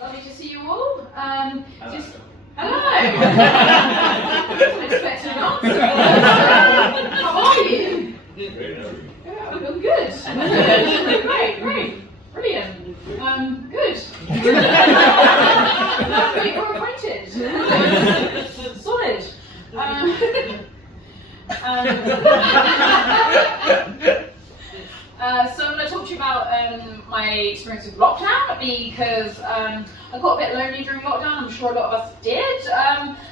Lovely to see you all. Just hello. I wasn't expecting an answer. How are you? Yeah, I'm good. Great, brilliant. Good. Great, we're acquainted. Solid. So I'm going to talk to you about my experience with lockdown, because I got a bit lonely during lockdown. I'm sure a lot of us did.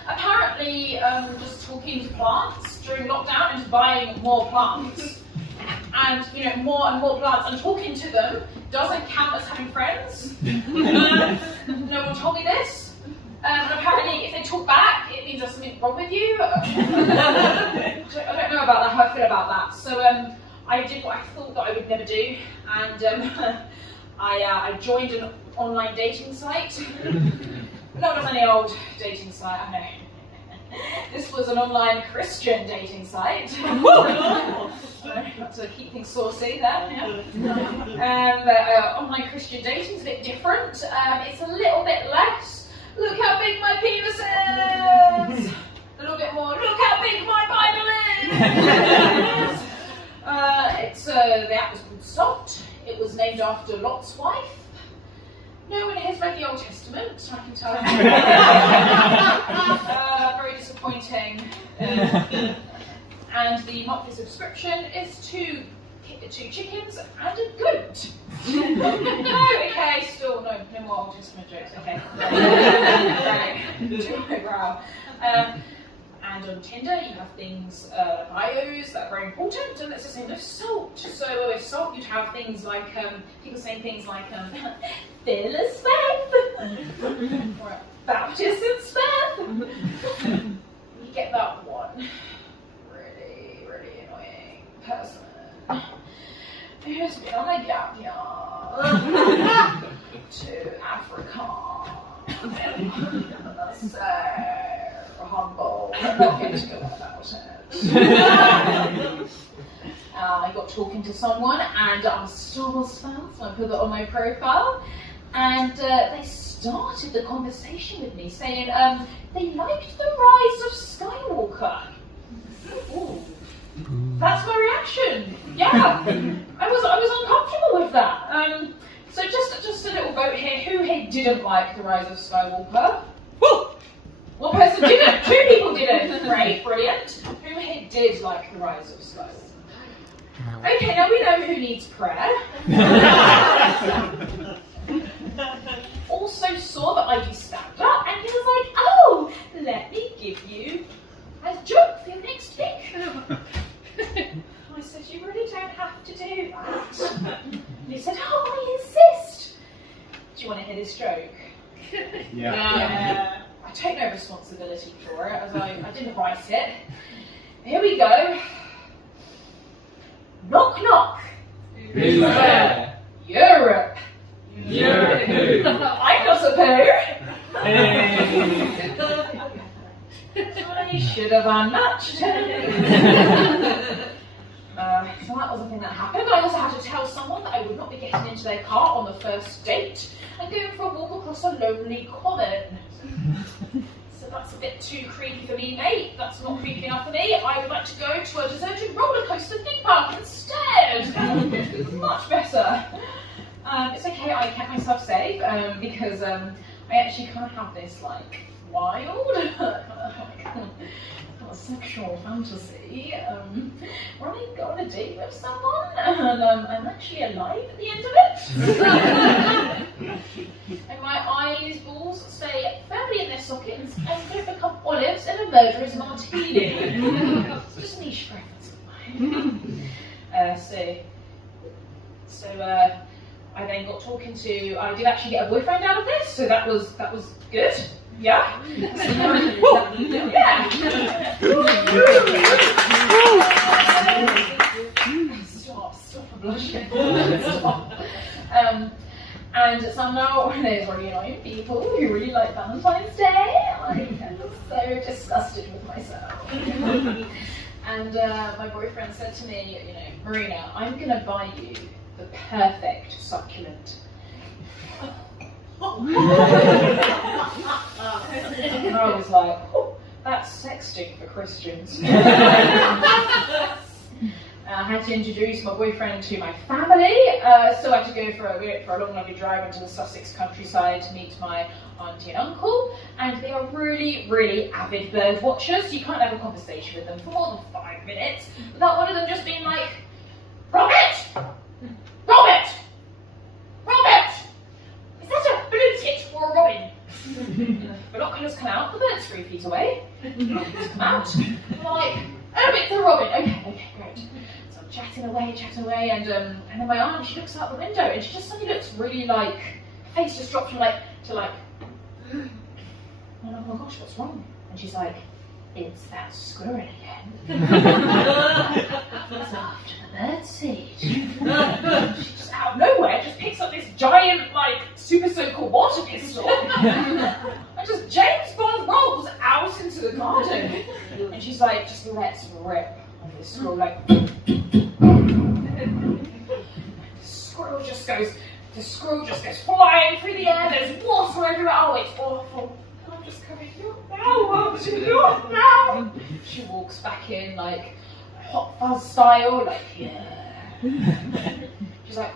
Apparently, just talking to plants during lockdown and buying more plants, and more and more plants, and talking to them doesn't count as having friends. No one told me this. And apparently, if they talk back, it means there's something wrong with you. I don't know about that, how I feel about that. So I did what I thought that I would never do, and I joined an online dating site. Not any old dating site, I know. This was an online Christian dating site. Got to keep things saucy there. Yeah. Online Christian dating is a bit different. It's a little bit less. Look how big my penis is. A little bit more. Look how big my Bible is. The app was called Salt. It was named after Lot's wife. No one has read the Old Testament, I can tell you. Very disappointing. And the monthly subscription is two chickens and a goat. Okay, still no more Old Testament jokes. Okay. Right. Too highbrow. And on Tinder, you have things, bios that are very important, and it's the same with Salt. So with Salt, you'd have things like, people saying things like, fearless faith, or Baptist and Smith. You get that one really, really annoying person who's been on a gap year to Africa. So humble. I'm not going to go on about it. I got talking to someone, and I'm a Star Wars fan, so I put that on my profile. And they started the conversation with me saying they liked the Rise of Skywalker. Ooh. That's my reaction. Yeah, I was uncomfortable with that. So just a little vote here. Who here didn't like the Rise of Skywalker? Woo! One person didn't. 2 people didn't. Great, brilliant. Who here did like the Rise of Skywalker? Okay, now we know who needs prayer. Also saw that I do stand up, and he was like, "Oh, let me give you a joke for your next week." I said, "You really don't have to do that." And he said, "Oh, I insist." Do you want to hear this joke? Yeah. I take no responsibility for it, as I didn't write it. Here we go. Knock knock. Who's there? Europe. Europe who? I'm not a poo. I should have unmatched. So that was the thing that happened. I also had to tell someone that I would not be getting into their car on the first date and going for a walk across a lonely common. So that's a bit too creepy for me, mate. That's not creepy enough for me. I would like to go to a deserted roller coaster theme park instead. Much better. It's okay, I kept myself safe because I actually kind of have this wild sexual fantasy where I go on a date with someone and I'm actually alive at the end of it. And my eyeballs stay firmly in their sockets and don't become olives in a murderer's martini. It's just a niche preference of mine. So I then got talking to. I did actually get a boyfriend out of this, so that was good. Yeah. Yeah. Stop blushing. Stop. And so I'm now one of those really annoying people who really like Valentine's Day. I'm so disgusted with myself. And my boyfriend said to me, Marina, I'm going to buy you the perfect succulent. And I was like, oh, that's sexting for Christians. I had to introduce my boyfriend to my family, so I had to go for a long, lovely drive into the Sussex countryside to meet my auntie and uncle, and they are really, really avid bird watchers. You can't have a conversation with them for more than 5 minutes without one of them just being like, Robert! Robert! Robert! Is that a blue tit or a robin? Binoculars come out, the bird's 3 feet away. Binoculars come out, and they're like, oh, it's a robin. Okay, great. So I'm chatting away, and then my aunt, she looks out the window, and she just suddenly looks really like, her face just drops from and I'm like, oh my gosh, what's wrong? And she's like, it's that squirrel again. It's after the birdseed. She just out of nowhere just picks up this giant, like, super soaker water pistol and just James Bond rolls out into the garden. And she's like, just let's rip. And this squirrel, like, the squirrel just goes flying through the air. There's water everywhere. Oh, it's awful. And I'm just going, not now. She walks back in, like, Hot Fuzz style, like, yeah. She's like,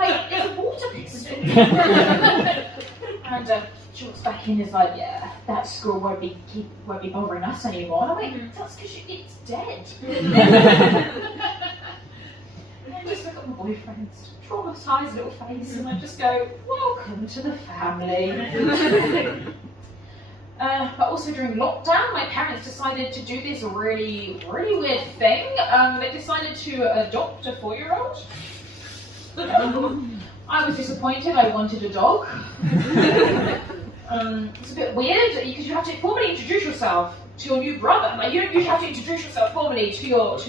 it's a water pistol. And she walks back in and is like, yeah, that squirrel won't be bothering us anymore. And I'm like, that's because it's dead. And I just look at my boyfriend's traumatized little face and I just go, welcome to the family. But also during lockdown, my parents decided to do this really, really weird thing. They decided to adopt a 4-year-old. I was disappointed, I wanted a dog. It's a bit weird because you have to formally introduce yourself to your new brother. Like, you don't usually have to introduce yourself formally to your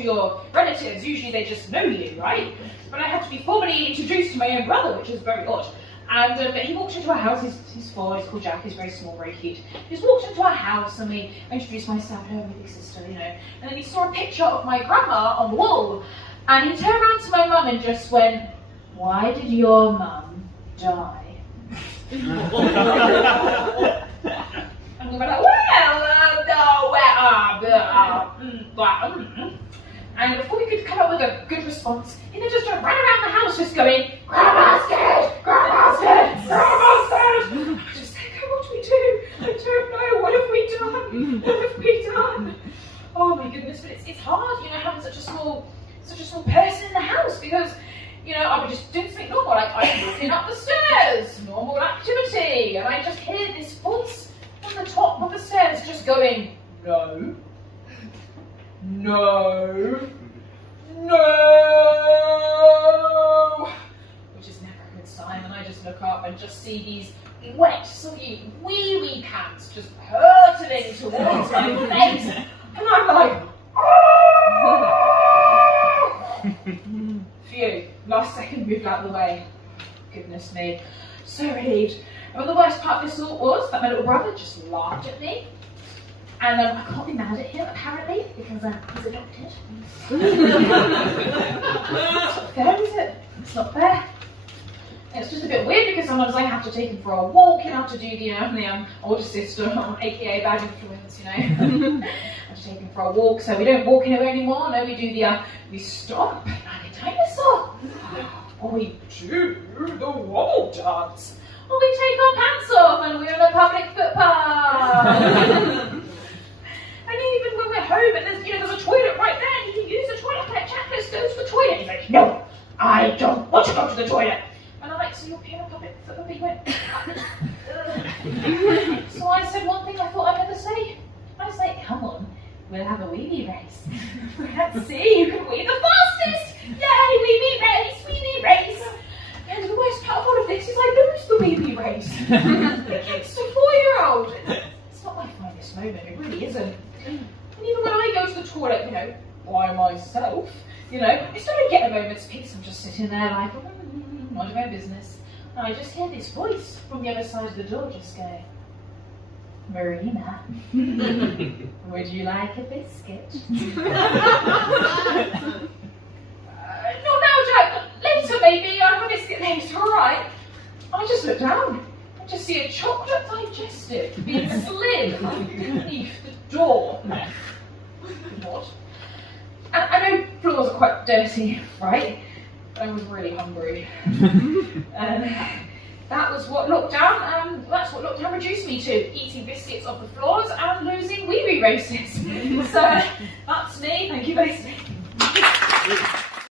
relatives. Usually they just know you, right? But I had to be formally introduced to my own brother, which is very odd. And he walked into our house. He's 4. He's called Jack. He's very small, very cute. He just walked into our house, and I introduced myself. Hello, my big sister, you know. And then he saw a picture of my grandma on the wall, and he turned around to my mum and just went, "Why did your mum die?" And we were like, and before we could come up with a good response, he then just ran around the house just going, Grandma's dead! Grandma's dead! Grandma's dead! I just said, what do we do? I don't know. What have we done? What have we done? Oh my goodness, but it's hard, you know, having such a small person in the house because, you know, I would just do something normal, like I'm walking up the stairs, normal activity, and I just hear this voice from the top of the stairs just going, no. No, which is never a good sign. And I just look up and just see these wet, soggy, wee pants just hurtling towards my face, and I'm like, oh! Phew! Last second moved out of the way. Goodness me, so relieved. And the worst part of this all was that my little brother just laughed at me. And I can't be mad at him, apparently, because he's adopted. It's not fair, is it? It's not fair. It's just a bit weird because sometimes I have to take him for a walk, you know, to do the older sister, aka bad influence, you know. I have to take him for a walk, so we don't walk anywhere anymore. No, we do we stomp like a dinosaur. Or we do the wobble dance. Or we take our pants off and we're on a public footpath. And even when we're home and there's a toilet right there and you can use the toilet, like Checklist goes to the toilet. He's like, no, I don't want to go to the toilet. And I'm like, so you're peeing on public footpath? He went, so I said one thing I thought I'd never say. I was like, come on, we'll have a wee race. Let's see who can wee the fastest. Yay, wee race. And the worst part of all of this is I lose the wee race against a 4-year-old. It's not my finest moment, it really isn't. And even when I go to the toilet, you know, by myself, you know, instead of getting a moment's peace, I'm just sitting there like, minding my own business. And I just hear this voice from the other side of the door just go, Marina, would you like a biscuit? No, Jack, later maybe, I'll have a biscuit later, alright? I just just look down. I just see a chocolate digestive being slid underneath the door. What? I know floors are quite dirty, right? But I was really hungry. That was what lockdown, that's what lockdown reduced me to, eating biscuits off the floors and losing wee-wee races. So that's me, thank you, Lucy.